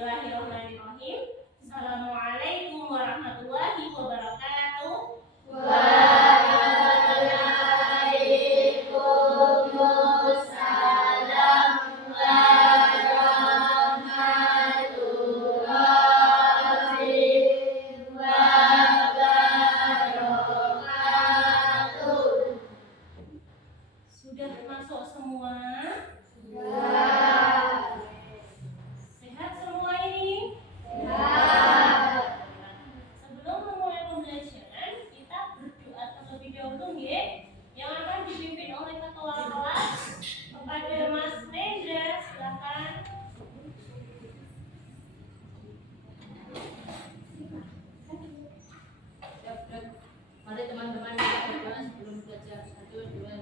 Bismillahirrahmanirrahim. Assalamualaikum warahmatullahi wabarakatuh. Waalaikumsalam warahmatullahi wabarakatuh. Sudah masuk semua? Sehat semua ini? Sebelum memulai pembelajaran, kita berdoa terlebih dahulu ya, yang akan dipimpin oleh ketua kelas kepada Mas Nendra. Silakan. Mari teman-teman kita berdoa sebelum belajar. 1, 2, 3.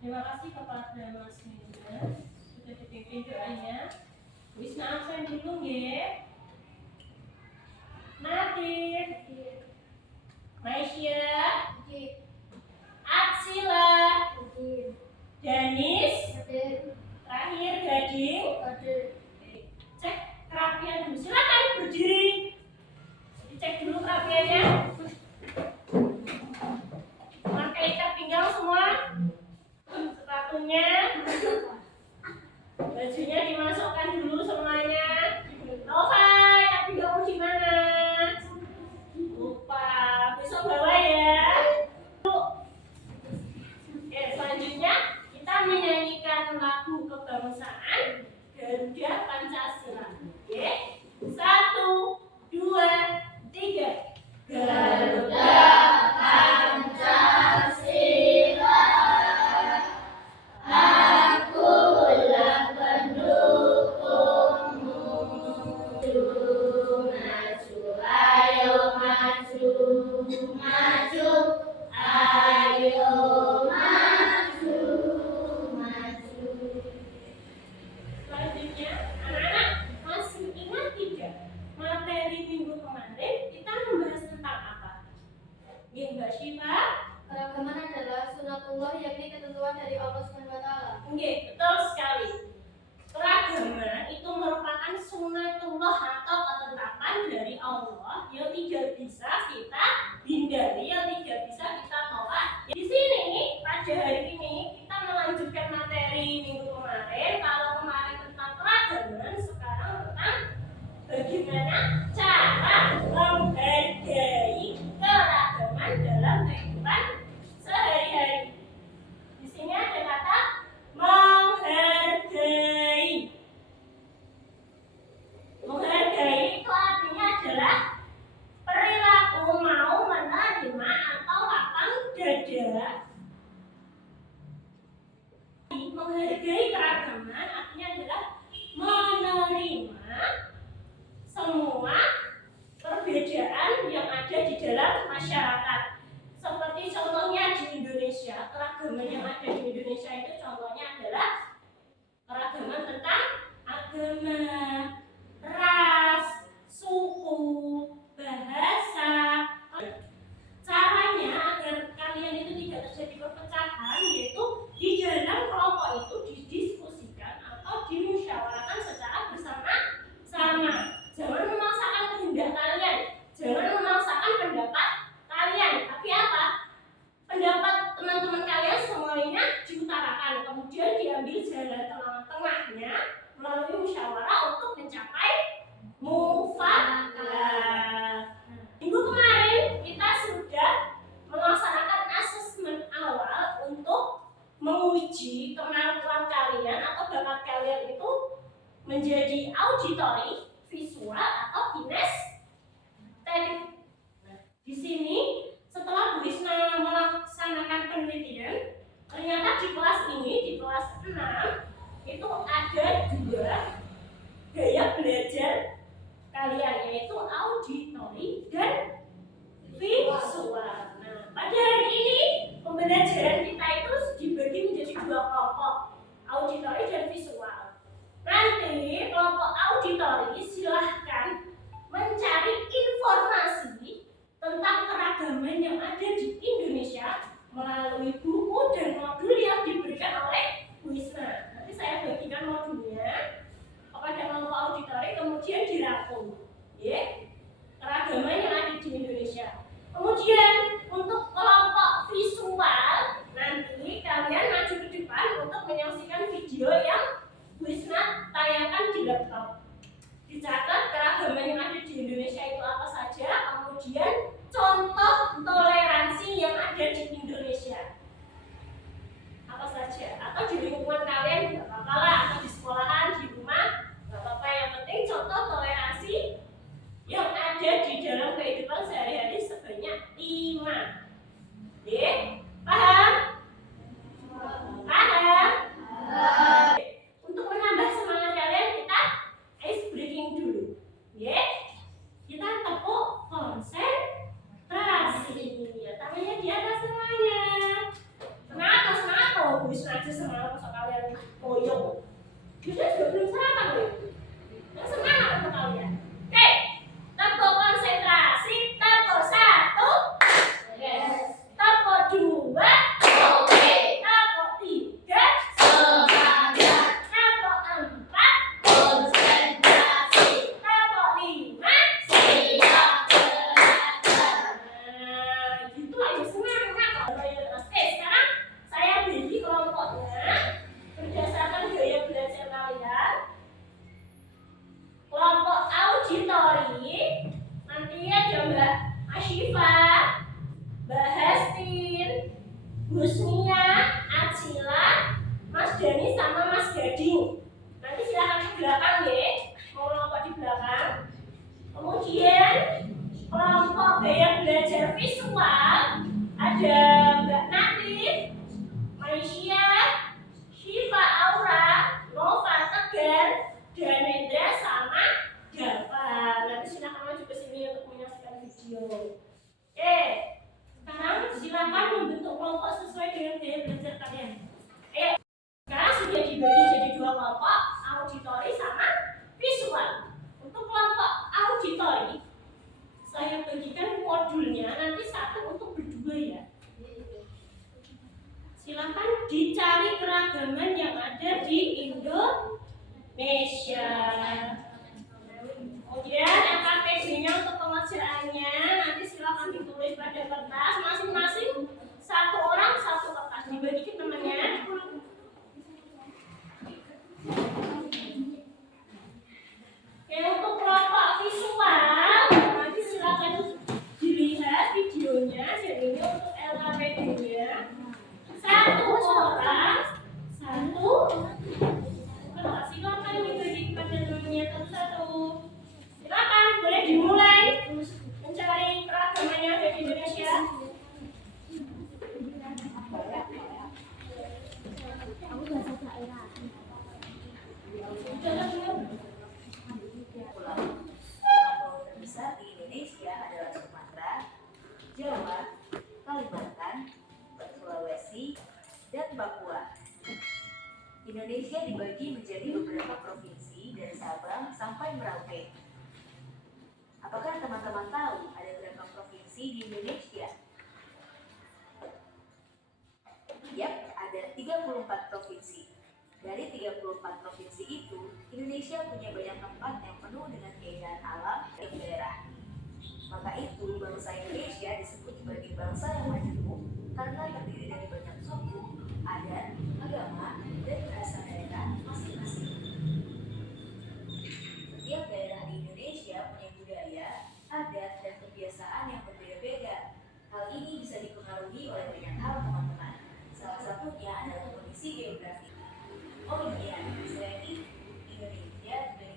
Terima kasih kepada Mas Nendra sudah dipimpin doanya. Wisna absen dulu ya. Nadir, Maisya, Atsila, Danis, terakhir Gading. Cek kerapian dulu. Silakan berdiri. Dicek dulu kerapiannya. Pakai ikat pinggang semua. Sepatunya, bajunya dimasukkan dulu semuanya. Nova, tapi kamu di mana? Lupa, besok bawa ya. Oke, selanjutnya kita menyanyikan lagu kebangsaan Garuda Pancasila. Oke, 1, 2, 3. Garuda Pancasila, akulah pendukungmu. Maju, ayo maju, maju, ayo maju, maju. Selanjutnya, anak-anak masih ingat tidak materi minggu kemarin kita membahas tentang apa? Nggih, Mbak Syifa? Keragaman adalah sunatullah, yakni ketentuan dari Allah SWT. Nggih, betul sekali. Keragaman itu merupakan sunatullah atau ketetapan dari Allah yang tidak bisa kita hindari, yang tidak bisa kita tolak. Di sini pada hari ini kita melanjutkan materi minggu kemarin. Kalau kemarin tentang keragaman, sekarang tentang bagaimana cara menghargai keragaman dalam kehidupan sehari-hari. Di sini ada kata menghargai. Menghargai itu artinya adalah perilaku menjadi auditory, visual, atau kinestetik. Nah, di sini setelah Bu Isna melaksanakan penelitian, ternyata di kelas ini, di kelas 6, itu ada 2 gaya belajar kalian, yaitu auditory dan visual. Nah, pada hari ini pembelajaran kita itu dibagi menjadi 2 kelompok, auditory dan visual. Nanti kelompok auditory silahkan mencari informasi tentang keragaman yang ada di Indonesia melalui buku dan modul yang diberikan oleh Bu Isna. Nanti saya bagikan modulnya kepada kelompok auditory, kemudian dirangkum, ya, keragaman yang ada di Indonesia. Kemudian untuk kelompok visual, nanti kalian maju ke depan untuk menyaksikan video yang Bu Isna tayangkan di laptop. Dicatat keragaman yang ada di Indonesia itu apa saja, kemudian contoh toleransi yang ada di Indonesia apa saja, atau di lingkungan kalian nggak apa-apa lah, atau di sekolahan, di rumah nggak apa-apa, yang penting contoh toleransi yang ada di dalam kehidupan sehari-hari sebanyak 5. Oke, paham? Paham? Untuk menambah semangat kalian, kita ice breaking dulu, ya. Kita tepuk konsentrasi. Ya, tangannya di atas semuanya. Semangat, semangat loh. Bu Isna aja semangat, masa kalian koyok. Bisa juga belum sarapan loh. Yang semangat untuk kalian. Oke, tepuk konsentrasi. Tepuk 1. Yes. Tepuk 2. Oke. Tepuk 3. Semangat. Tepuk 4. Konsentrasi. Tepuk 5. Siap belajar. Nah, gitu aja semangat. Oke, sekarang saya bagi kelompoknya berdasarkan gaya belajar kalian. Kelompok auditory nanti ada Mbak Asyifa, Mbak Hestin, Husnia, Acila, Mas Dani sama Mas Gading. Nanti silakan ke belakang ya, mau kelompok di belakang. Kemudian kelompok gaya belajar visual ada Mbak Natif, Maisya, Syifa Aura, Nova Tegar, Danendra sama Dava. Nanti silakan maju ke sini untuk menyaksikan video. Oke, sekarang silakan membentuk kelompok sesuai dengan gaya belajar kalian. Sekarang sudah dibagi jadi 2 kelompok, auditory sama visual. Untuk kelompok auditory, saya bagikan modulnya nanti 1 untuk berdua ya. Silakan dicari keragaman yang ada di Indonesia. Kemudian KTP-nya untuk pengerjaannya nanti silakan ditulis pada kertas masing-masing, 1 orang 1 kertas, dibagi ke temannya. Oke, untuk kelompok visual nanti silakan dilihat videonya. Jadi ini untuk LKPD-nya. 1 orang 1 kertas. Silakan dibagi kepada temannya satu-satu. Silakan, boleh dimulai mencari keragaman yang ada di Indonesia. Pulau terbesar di Indonesia adalah Sumatera, Jawa, Kalimantan, Sulawesi, dan Papua. Indonesia dibagi menjadi beberapa provinsi dari Sabang sampai Merauke. Apakah teman-teman tahu ada berapa provinsi di Indonesia? Yap, ada 34 provinsi. Dari 34 provinsi itu, Indonesia punya banyak tempat yang penuh dengan keindahan alam dan daerah. Maka itu, bangsa Indonesia disebut sebagai bangsa yang majemuk karena terdiri dari banyak suku, adat, agama, dan bahasa daerah masing-masing. Setiap daerah di Indonesia punya budaya, adat, dan kebiasaan yang berbeda-beda. Hal ini bisa dipengaruhi oleh banyak hal, teman-teman. Salah satunya adalah kondisi geografi. Oh iya, selain itu, Indonesia juga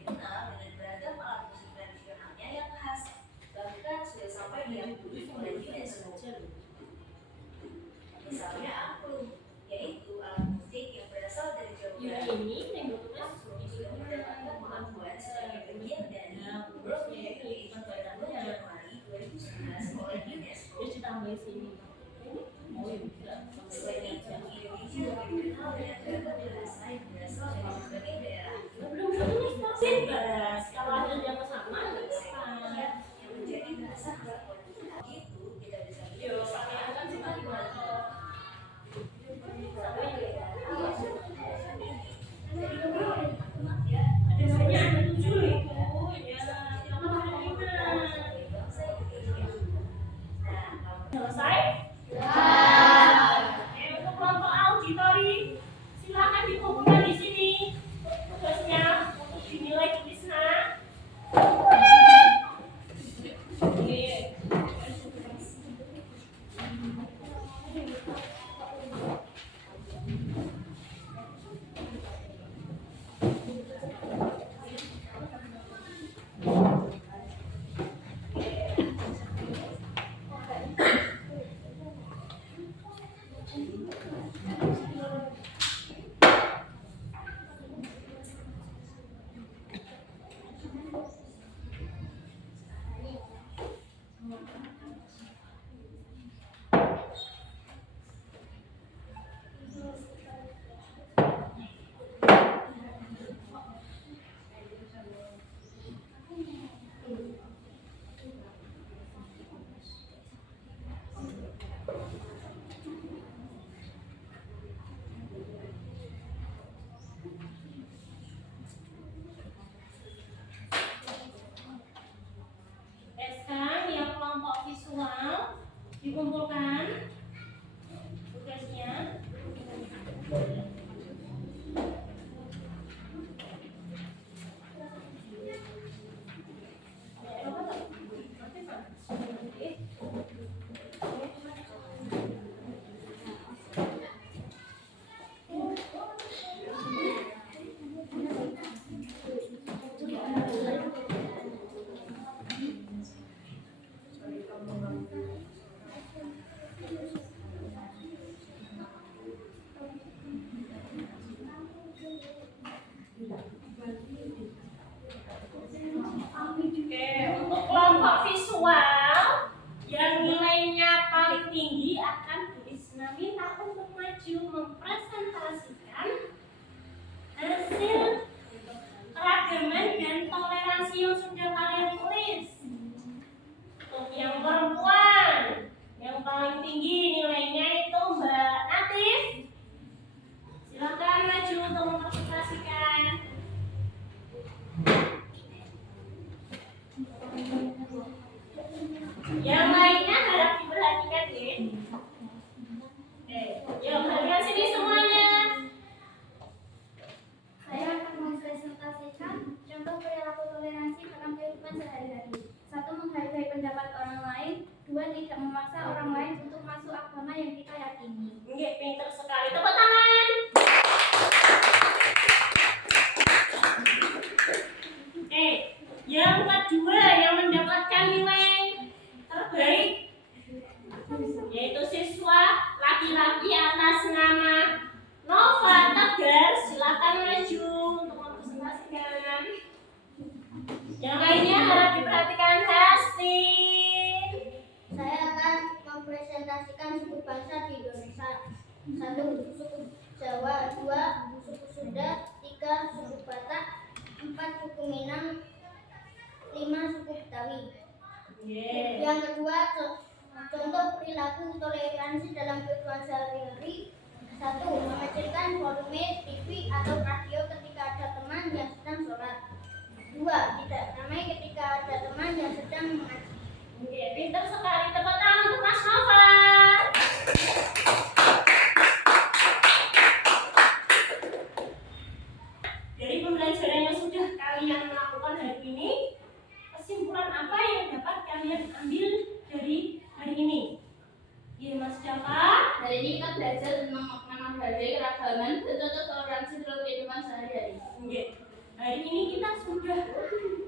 Dikumpulkan tugasnya. Oke, untuk kelompok visual yang nilainya paling tinggi akan diminta untuk maju mempresentasikan hasil keragaman dan toleransi yang sudah kalian tulis. Untuk yang perempuan, yang paling tinggi nilainya itu Mbak Natif. Silakan maju untuk mempresentasikan. Yang lainnya harap diperhatikan ya. Yuk perhatikan sini semuanya. Saya akan mempresentasikan contoh perilaku toleransi dalam kehidupan sehari-hari. 1. Menghargai pendapat orang lain. 2. Tidak memaksa orang lain untuk masuk agama yang kita yakini. Oke, pintar sekali. Tepuk tangan. Oke, yang kedua yang mendapatkan nilai terbaik yaitu siswa laki-laki atas nama Nova Tegar. Silakan maju untuk mempresentasikan. Yang lainnya harap diperhatikan. Hasti. Saya akan mempresentasikan suku bangsa di Indonesia. 1. Suku Jawa. 2. Suku Sunda. 3. Suku Batak. 4. Suku Minang. 5. Suku Betawi. Yang kedua, contoh perilaku toleransi dalam kehidupan sehari-hari. 1. Mengecilkan volume TV atau radio ketika ada teman yang sedang sholat. 2. Tidak ramai ketika ada teman yang sedang mengaji. Oke, pintar sekali. Tepuk tangan untuk Mas Nova. Dari pembelajaran yang sudah kalian lakukan hari ini, kesimpulan apa yang dapat kalian ambil dari hari ini? Ya, Mas Jaka. Hari ini kita belajar tentang menghargai keragaman dan contoh toleransi dalam kehidupan sehari-hari. Oke. Hari ini kita sudah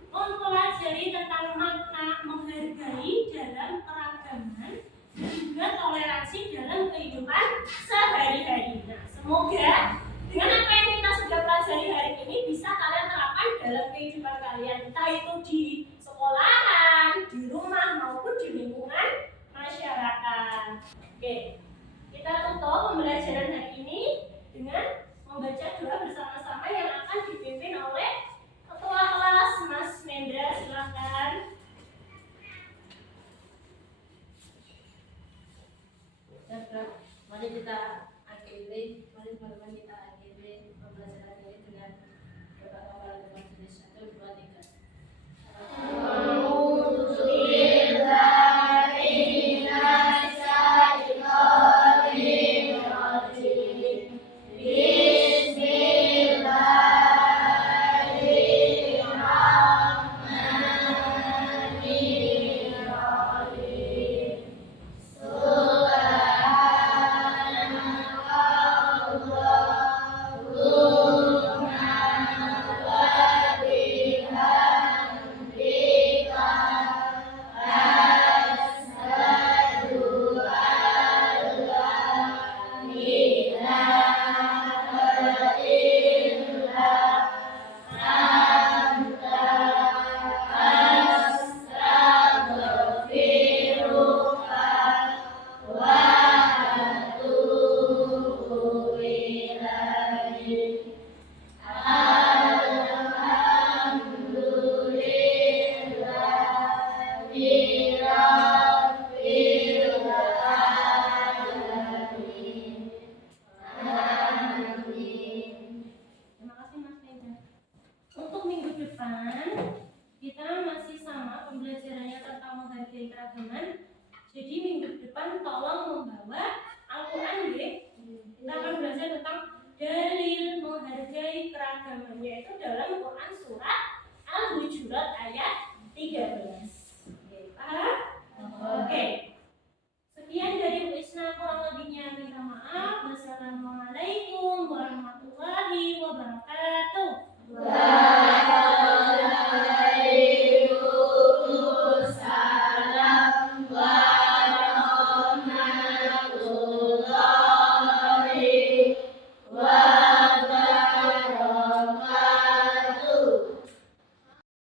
mempelajari tentang makna menghargai dalam keragaman dan juga toleransi dalam kehidupan sehari-hari. Nah, semoga dengan apa yang kita sudah pelajari hari ini bisa kalian terapkan dalam kehidupan kalian, entah itu di sekolahan, di rumah maupun di lingkungan masyarakat. Oke, kita tutup pembelajaran hari ini dengan membaca doa bersama-sama yang akan dipimpin oleh Ketua Kelas Mas Mendra. Silakan. Mari kita akhiri, mari teman-teman kita akhiri pembelajaran ini dengan doa kepada majelis. 1, 2, 3. Bismillahirrahmanirrahim. Allah membawa